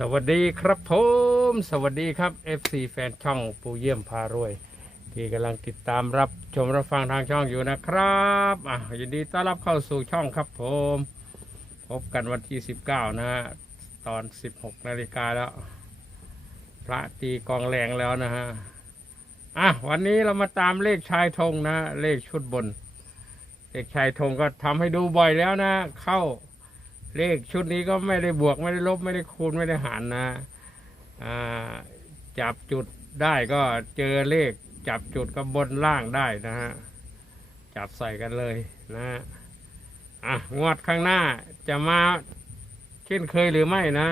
สวัสดีครับผม สวัสดีครับ FC แฟนช่องปูเยี่ยมพารวย ที่กำลังติดตามรับชมรับฟังทางช่องอยู่นะครับอะยินดีต้อนรับเข้าสู่ช่องครับผม พบกันวันที่ 19 นะฮะตอน 16 นาฬิกาแล้ว พระตีกองแรงแล้วนะฮะอะวันนี้เรามาตามเลขชายธงนะ เลขชุดบน เลขชายธงก็ทำให้ดูบ่อยแล้วนะ เข้า เลขชุดนี้ก็ไม่ได้บวกไม่ได้ลบไม่ได้คูณไม่ได้หารนะจับจุดได้ก็เจอเลข จับจุดกับบนล่างได้นะฮะจับใส่กันเลยนะฮะอะงวดข้างหน้าจะมาเช่นเคยหรือไม่นะ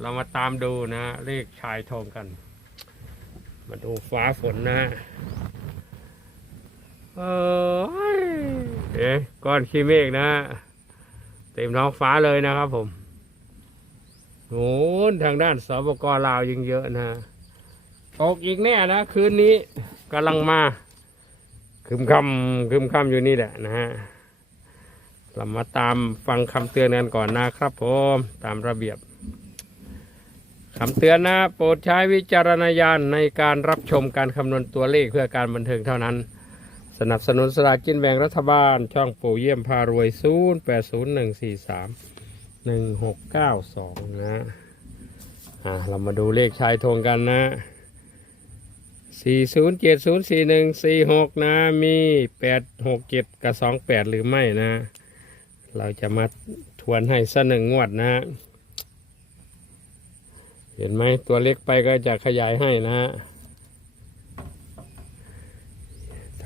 เรามาตามดูนะเลขชายทองกัน มาดูฟ้าฝนนะเอยเอ๊ะก้อนขี้เมฆนะ เต็มท้องฟ้าเลยนะครับผมโน้นทางด้านสปกลาวยิงเยอะนะตกอีกแน่นะคืนนี้กำลังมาคืมคำคืมคำอยู่นี่แหละนะฮะเรามาตามฟังคำเตือนกันก่อนนะครับผมตามระเบียบคำเตือนนะ โปรดใช้วิจารณญาณในการรับชมการคำนวณตัวเลขเพื่อการบันเทิงเท่านั้น สนับสนุนสลากกินแบ่งรัฐบาล ช่องปู่เยี่ยมพารวย 0 8 0 1 4 3 1 6 9 2 นะอ่าเรามาดูเลขชายธงกันนะ 4 0 7 0 4 1 4 6 นะ มี 8 6 7 กับ 2 8 หรือไม่นะ เราจะมาทวนให้สักหนึ่งงวดนะ เห็นไหมตัวเล็กไปก็จะขยายให้นะ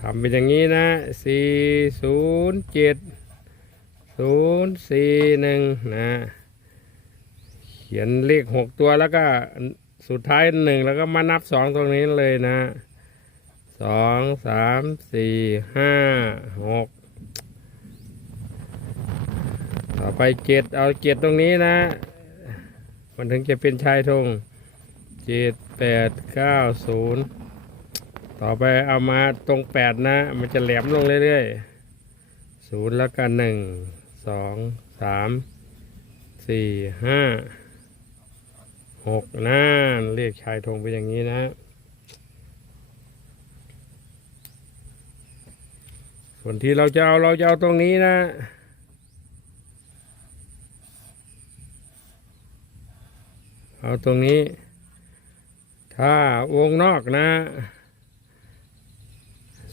ทำเป็นอย่างนี้นะสี่ศูนย์เจ็ดศูนย์สี่หนึ่งนะ เขียนเลขหกตัวแล้วก็สุดท้ายหนึ่งแล้วก็มานับสองตรงนี้เลยนะสองสามสี่ห้าหกต่อไปเจ็ดเอาเจ็ดตรงนี้นะ มันถึงจะเป็นชายธงเจ็ดแปดเก้าศูนย์ ต่อไปเอามาตรงแปดนะ มันจะแหลมลงเรื่อยๆศูนย์แล้วก็หนึ่งสองสามสี่ห้าหกนะเลขชายธงเป็นอย่างนี้นะส่วนที่เราจะเอาเราจะเอาตรงนี้นะเอาตรงนี้ ถ้าวงนอกนะ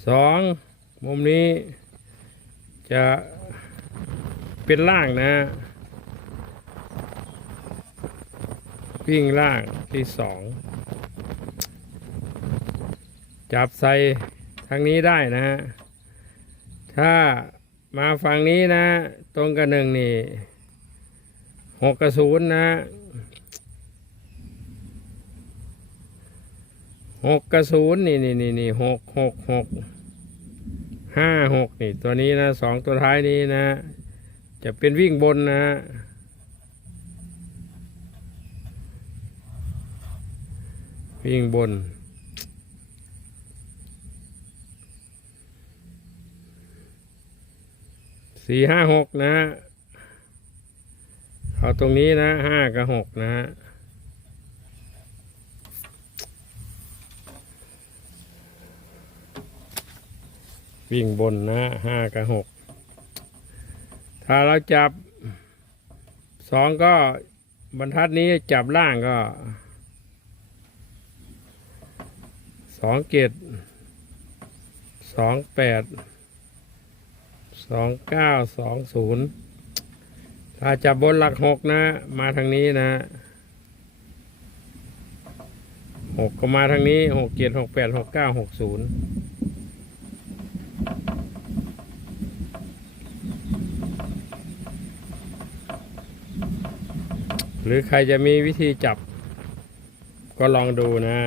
สองมุมนี้จะเป็นล่างนะวิ่งล่างที่สองจับใส่ทางนี้ได้นะฮะถ้ามาฝั่งนี้นะ ตรงกับหนึ่งนี่หกกับศูนย์นะ หกกระศูนนี่นี่นี่นี่หกหกหกห้าหกนี่ตัวนี้นะสองตัวท้ายนี้นะ จะเป็นวิ่งบนนะวิ่งบนสี่ห้าหกนะเอาตรงนี้นะห้ากับหกนะฮะ วิ่งบนนะห้ากับหกถ้าเราจับสองก็บรรทัดนี้จับล่างก็สองเกตสองแปดสองเก้าสองศูนย์ถ้าจับบนหลักหกนะ มาทางนี้นะหกก็มาทางนี้หกเจ็ดหกแปดหกเก้าหกศูนย์ หรือใครจะมีวิธีจับ ก็ลองดูนะ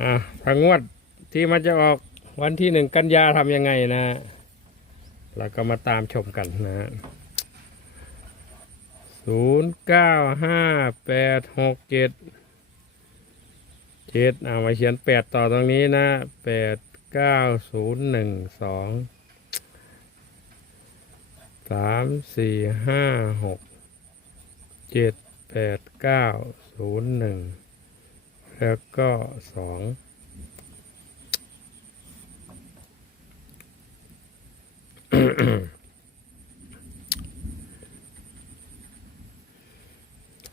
อะทางงวดที่มันจะออกวันที่หนึ่งกันยาทำยังไงนะเราก็มาตามชมกันนะศูนย์เก้าห้าแปดหกเจ็ดเจ็ดเอามาเขียนแปดต่อตรงนี้นะแปดเก้าศูนย์หนึ่งสองสามสี่ห้าหก เจ็ดแปดเก้าศูนย์หนึ่งแล้วก็สอง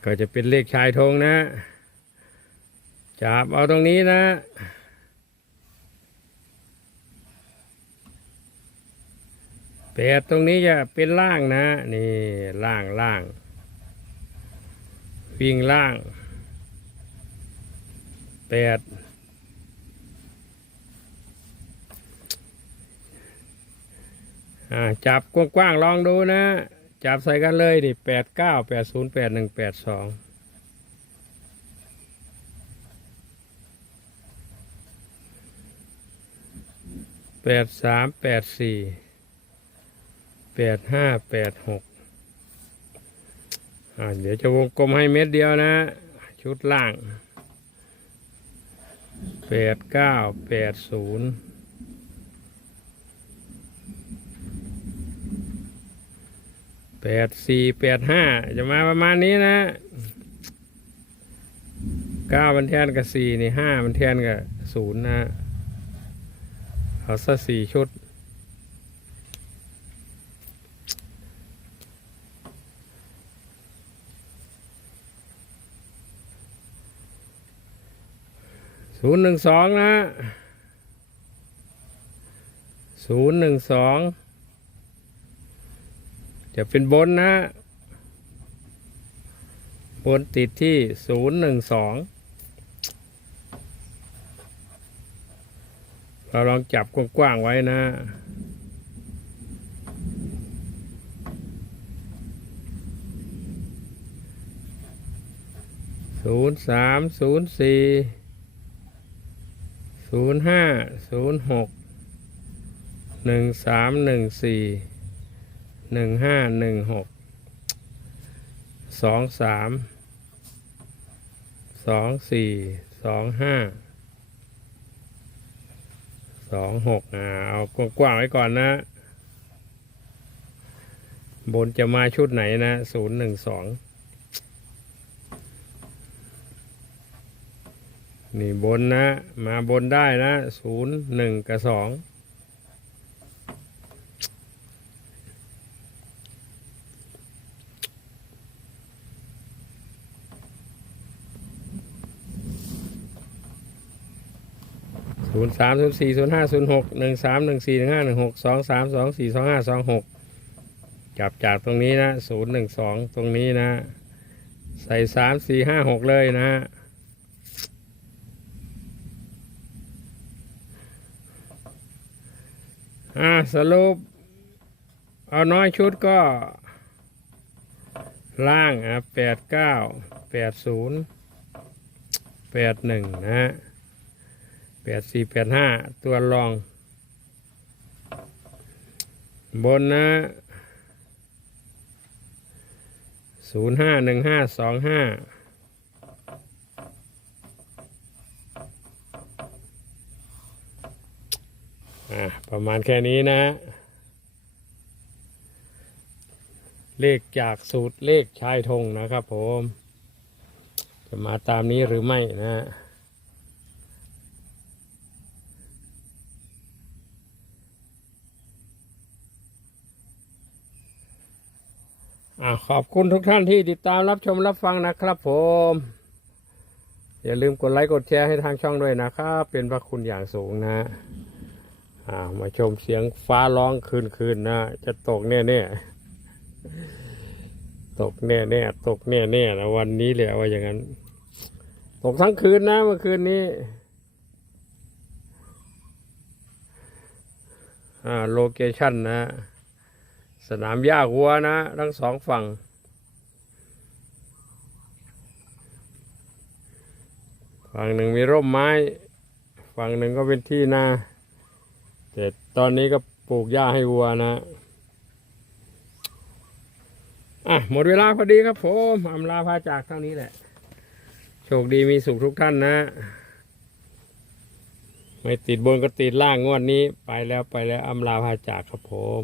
ก็จะเป็นเลขชายธงนะ จับเอาตรงนี้นะแปดตรงนี้จะเป็นล่างนะ นี่ล่างล่าง วิ่งล่างแปดอ่าจับกว้างๆลองดูนะ จับใส่กันเลยดิแปดเก้าแปดศูนย์แปดหนึ่งแปดสองแปดสามแปดสี่แปดห้าแปดหก เดี๋ยวจะวงกลมให้เม็ดเดียวนะ ชุดล่างแปดเก้าแปดศูนย์แปดสี่แปดห้าจะมาประมาณนี้นะเก้ามันแทนกับสี่นี่ห้ามันแทนกับศูนย์นะเอาซะสี่ชุด ศูนย์หนึ่งสองนะ ศูนย์หนึ่งสอง จะเป็นบนนะ บนติดที่ศูนย์หนึ่งสอง เราลองจับกว้างๆไว้นะศูนย์สามศูนย์สี่ ศูนย์ห้าศูนย์หกหนึ่งสามหนึ่งสี่หนึ่งห้าหนึ่งหกสองสามสองสี่สองห้าสองหกอ่าเอากว้างๆไว้ก่อนนะ บนจะมาชุดไหนนะศูนย์หนึ่งสอง นี่บนนะ มาบนได้นะศูนย์หนึ่งกับสองศูนย์สามศูนย์สี่ศูนย์ห้าศูนย์หกหนึ่งสามหนึ่งสี่หนึ่งห้าหนึ่งหกสองสามสองสี่สองห้าสองหกจับจากตรงนี้นะศูนย์หนึ่งสองตรงนี้นะ ใส่สามสี่ห้าหกเลยนะ อ่าสรุป เอาน้อยชุดก็ ล่างอะแปดเก้าแปดศูนย์แปดหนึ่งนะฮะแปดสี่แปดห้าตัวรอง บนนะศูนย์ห้าหนึ่งห้าสองห้า ประมาณแค่นี้นะ เลขจากสูตรเลขชายธงนะครับผม จะมาตามนี้หรือไม่นะอขอบคุณทุกท่านที่ติดตามรับชมรับฟังนะครับผม อย่าลืมกดไลค์กดแชร์ให้ทางช่องด้วยนะครับ เป็นพระคุณอย่างสูงนะ อ่ามาชมเสียงฟ้าร้องคืนคืนๆนะ จะตกแน่แน่ตกแน่แน่ตกแน่แน่นะวันนี้เลยว่าอย่างนั้น ตกทั้งคืนนะเมื่อคืนนี้อ่าโลเคชั่นนะ สนามหญ้าวัวนะ ทั้งสองฝั่งฝั่งหนึ่งมีร่มไม้ ฝั่งหนึ่งก็เป็นที่นา แต่ตอนนี้ก็ปลูกหญ้าให้วัวนะ อะ หมดเวลาพอดีครับผมอำลาพาจากเท่านี้แหละ โชคดีมีสุขทุกท่านนะ ไม่ติดบนก็ติดล่างงวดนี้ ไปแล้วไปแล้วอำลาพาจากครับผม